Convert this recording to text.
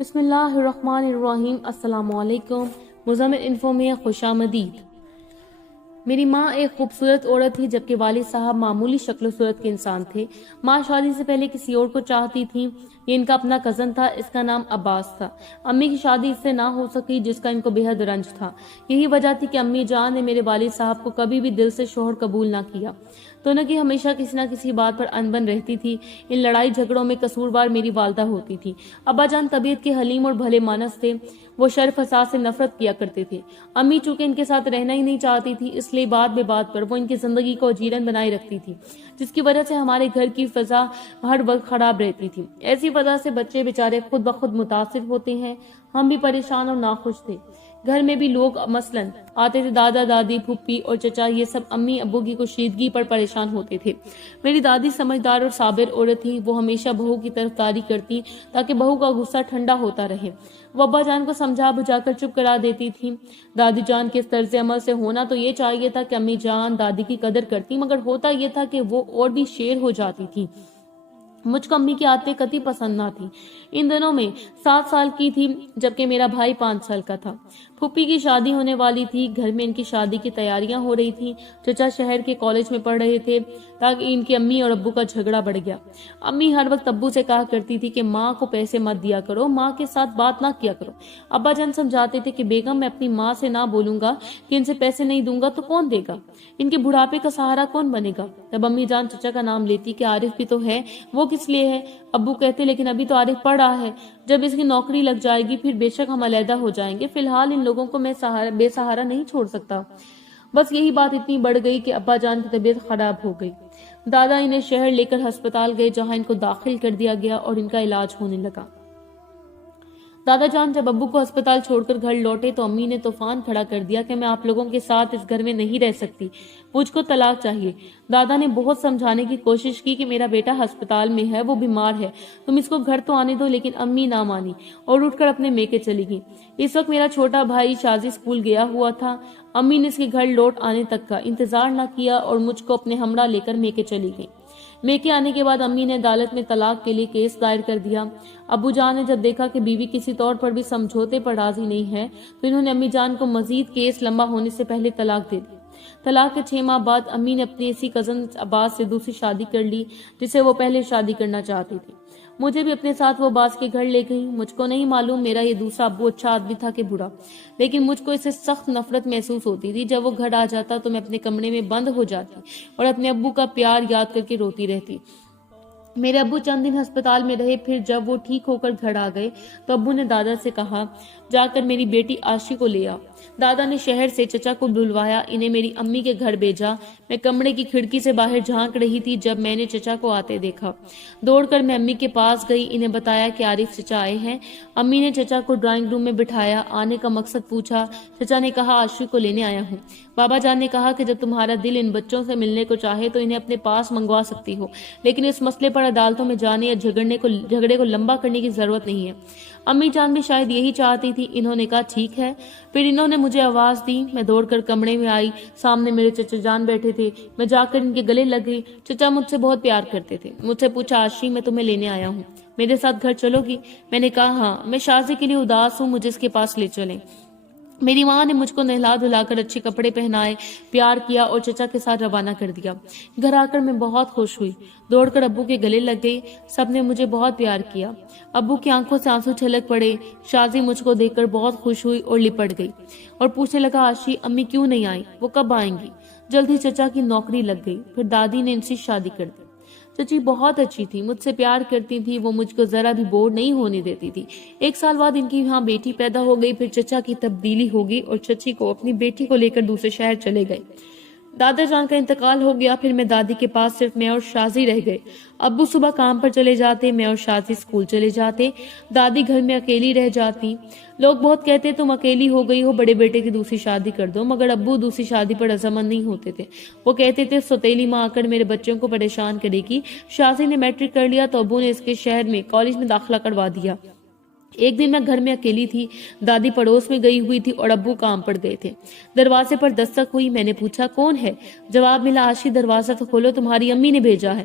بسم اللہ الرحمن الرحیم۔ السلام علیکم۔ مزمل انفو میں خوش آمدید۔ میری ماں ایک خوبصورت عورت تھی جبکہ والد صاحب معمولی شکل و صورت کے انسان تھے۔ ماں شادی سے پہلے کسی اور کو چاہتی تھی۔ یہ ان کا اپنا کزن تھا، اس کا نام عباس تھا۔ امی کی شادی اس سے نہ ہو سکی جس کا ان کو بے حد رنج تھا۔ یہی وجہ تھی کہ امی جان نے میرے والد صاحب کو کبھی بھی دل سے شوہر قبول نہ کیا۔ دونوں کی ہمیشہ کسی نہ کسی بات پر انبن رہتی تھی۔ ان لڑائی جھگڑوں میں قصوروار میری والدہ ہوتی تھی۔ ابا جان طبیعت کے حلیم اور بھلے مانس تھے، وہ شر فساد سے نفرت کیا کرتے تھے۔ امی چونکہ ان کے ساتھ رہنا ہی نہیں چاہتی تھی، اس لیے بات بے بات پر وہ ان کی زندگی کو اجیرن بنائے رکھتی تھی، جس کی وجہ سے ہمارے گھر کی فضا ہر وقت خراب رہتی تھی۔ ایسی وجہ سے بچے بیچارے خود بخود متاثر ہوتے ہیں۔ ہم بھی پریشان اور ناخوش تھے۔ گھر میں بھی لوگ مثلاً آتے تھے، دادا دادی پھوپھی اور چچا، یہ سب امی ابو کی کشیدگی پر پریشان ہوتے تھے۔ میری دادی سمجھدار اور صابر عورت تھی، وہ ہمیشہ بہو کی طرفداری کرتی تاکہ بہو کا غصہ ٹھنڈا ہوتا رہے۔ وہ ابا جان کو سمجھا بجھا کر چپ کرا دیتی تھی۔ دادی جان کے اس طرز عمل سے ہونا تو یہ چاہیے تھا کہ امی جان دادی کی قدر کرتی، مگر ہوتا یہ تھا کہ وہ اور بھی شیر ہو جاتی تھی۔ مجھ کو امی کی عادتیں قطعی پسند نہ تھی۔ ان دنوں میں 7 سال کی تھی جبکہ میرا بھائی 5 سال کا تھا۔ پھوپھی کی شادی ہونے والی تھی، گھر میں ان کی شادی کی تیاریاں ہو رہی تھیں۔ چچا شہر کے کالج میں پڑھ رہے تھے تاکہ ان کی امی اور ابو کا جھگڑا بڑھ گیا۔ امی ہر وقت ابو سے کہا کرتی تھی کہ ماں کو پیسے مت دیا کرو، ماں کے ساتھ بات نہ کیا کرو۔ ابا جان سمجھاتے تھے کہ بیگم میں اپنی ماں سے نہ بولوں گا کہ ان سے پیسے نہیں دوں گا تو کون دے گا، ان کے بڑھاپے کا سہارا کون بنے گا۔ تب امی جان چچا کا نام لیتی کہ عارف بھی تو ہے، وہ کس لیے ہے؟ ابو کہتے لیکن ابھی تو عارف پڑھ رہا ہے، جب اس کی نوکری لگ جائے گی پھر بے شک ہم علیحدہ ہو جائیں گے، فی الحال ان لوگوں کو میں بے سہارا نہیں چھوڑ سکتا۔ بس یہی بات اتنی بڑھ گئی کہ ابا جان کی طبیعت خراب ہو گئی۔ دادا انہیں شہر لے کر ہسپتال گئے جہاں ان کو داخل کر دیا گیا اور ان کا علاج ہونے لگا۔ دادا جان جب ابو کو ہسپتال چھوڑ کر گھر لوٹے تو امی نے طوفان کھڑا کر دیا کہ میں آپ لوگوں کے ساتھ اس گھر میں نہیں رہ سکتی، مجھ کو طلاق چاہیے۔ دادا نے بہت سمجھانے کی کوشش کی کہ میرا بیٹا ہسپتال میں ہے، وہ بیمار ہے، تم اس کو گھر تو آنے دو، لیکن امی نہ مانی اور اٹھ کر اپنے میکے چلی گئی۔ اس وقت میرا چھوٹا بھائی شازی اسکول گیا ہوا تھا۔ امی نے اس کے گھر لوٹ آنے تک کا انتظار نہ کیا اور مجھ کو اپنے ہمراہ لے کر میکے چلی گئی۔ میکے آنے کے بعد امی نے عدالت میں طلاق کے لیے کیس دائر کر دیا۔ ابو جان نے جب دیکھا کہ بیوی کسی طور پر بھی سمجھوتے پر راضی نہیں ہے تو انہوں نے امی جان کو مزید کیس لمبا ہونے سے پہلے طلاق دے دی۔ طلاق کے 6 ماہ بعد امی نے اپنی اسی کزن عباس سے دوسری شادی کر لی جسے وہ پہلے شادی کرنا چاہتی تھی۔ مجھے بھی اپنے ساتھ وہ عباس کے گھر لے گئی۔ مجھ کو نہیں معلوم میرا یہ دوسرا ابو اچھا آدمی تھا کہ برا، لیکن مجھ کو اس سے سخت نفرت محسوس ہوتی تھی۔ جب وہ گھر آ جاتا تو میں اپنے کمرے میں بند ہو جاتی اور اپنے ابو کا پیار یاد کر کے روتی رہتی۔ میرے ابو چند دن ہسپتال میں رہے، پھر جب وہ ٹھیک ہو کر گھر آ گئے تو ابو نے دادا سے کہا جا کر میری بیٹی عاشی کو لے آ۔ دادا نے شہر سے چچا کو بلوایا، انہیں میری امی کے گھر بھیجا۔ میں کمرے کی کھڑکی سے باہر جھانک رہی تھی جب میں نے چچا کو آتے دیکھا۔ دوڑ کر میں امی کے پاس گئی، انہیں بتایا کہ عارف چچا آئے ہیں۔ امی نے چچا کو ڈرائنگ روم میں بٹھایا، آنے کا مقصد پوچھا۔ چچا نے کہا عاشی کو لینے آیا ہوں۔ بابا جان نے کہا کہ جب تمہارا دل ان بچوں سے ملنے کو چاہے تو انہیں اپنے پاس منگوا سکتی ہو، لیکن اس مسئلے پر عدالتوں میں جانے یا جھگڑے کو لمبا کرنے کی ضرورت نہیں ہے۔ امی جان بھی شاید یہی چاہتی تھی۔ انہوں نے کہا ٹھیک ہے۔ پھر انہوں نے مجھے آواز دی، میں دوڑ کر کمرے میں آئی۔ سامنے میرے چچا جان بیٹھے تھے۔ میں جا کر ان کے گلے لگ گئی۔ چچا مجھ سے بہت پیار کرتے تھے۔ مجھ سے پوچھا عاشی میں تمہیں لینے آیا ہوں، میرے ساتھ گھر چلو گی؟ میں نے کہا ہاں، میں شازی کے لیے اداس ہوں، مجھے اس کے پاس لے چلیں۔ میری ماں نے مجھ کو نہلا دھلا کر اچھے کپڑے پہنائے، پیار کیا اور چچا کے ساتھ روانہ کر دیا۔ گھر آ کر میں بہت خوش ہوئی، دوڑ کر ابو کے گلے لگ گئی۔ سب نے مجھے بہت پیار کیا۔ ابو کی آنکھوں سے آنسو چھلک پڑے۔ شازی مجھ کو دیکھ کر بہت خوش ہوئی اور لپٹ گئی اور پوچھنے لگا عاشی امی کیوں نہیں آئی، وہ کب آئیں گی؟ جلد ہی چچا کی نوکری لگ گئی، پھر دادی نے ان سے شادی کر دی۔ چچی بہت اچھی تھی، مجھ سے پیار کرتی تھی، وہ مجھ کو ذرا بھی بور نہیں ہونے دیتی تھی۔ 1 سال بعد ان کی یہاں بیٹی پیدا ہو گئی، پھر چچا کی تبدیلی ہو گئی اور چچی کو اپنی بیٹی کو لے کر دوسرے شہر چلے گئے۔ دادا جان کا انتقال ہو گیا، پھر میں دادی کے پاس صرف میں اور شازی رہ گئے۔ ابو صبح کام پر چلے جاتے، میں اور شازی اسکول چلے جاتے، دادی گھر میں اکیلی رہ جاتی۔ لوگ بہت کہتے تم اکیلی ہو گئی ہو، بڑے بیٹے کی دوسری شادی کر دو، مگر ابو دوسری شادی پر رضامند نہیں ہوتے تھے۔ وہ کہتے تھے سوتیلی ماں آ کر میرے بچوں کو پریشان کرے گی۔ شازی نے میٹرک کر لیا تو ابو نے اس کے شہر میں کالج میں داخلہ کروا دیا۔ ایک دن میں گھر میں اکیلی تھی، دادی پڑوس میں گئی ہوئی تھی اور ابو کام پر گئے تھے۔ دروازے پر دستک ہوئی، میں نے پوچھا کون ہے؟ جواب ملا عاشی دروازہ تو کھولو، تمہاری امی نے بھیجا ہے۔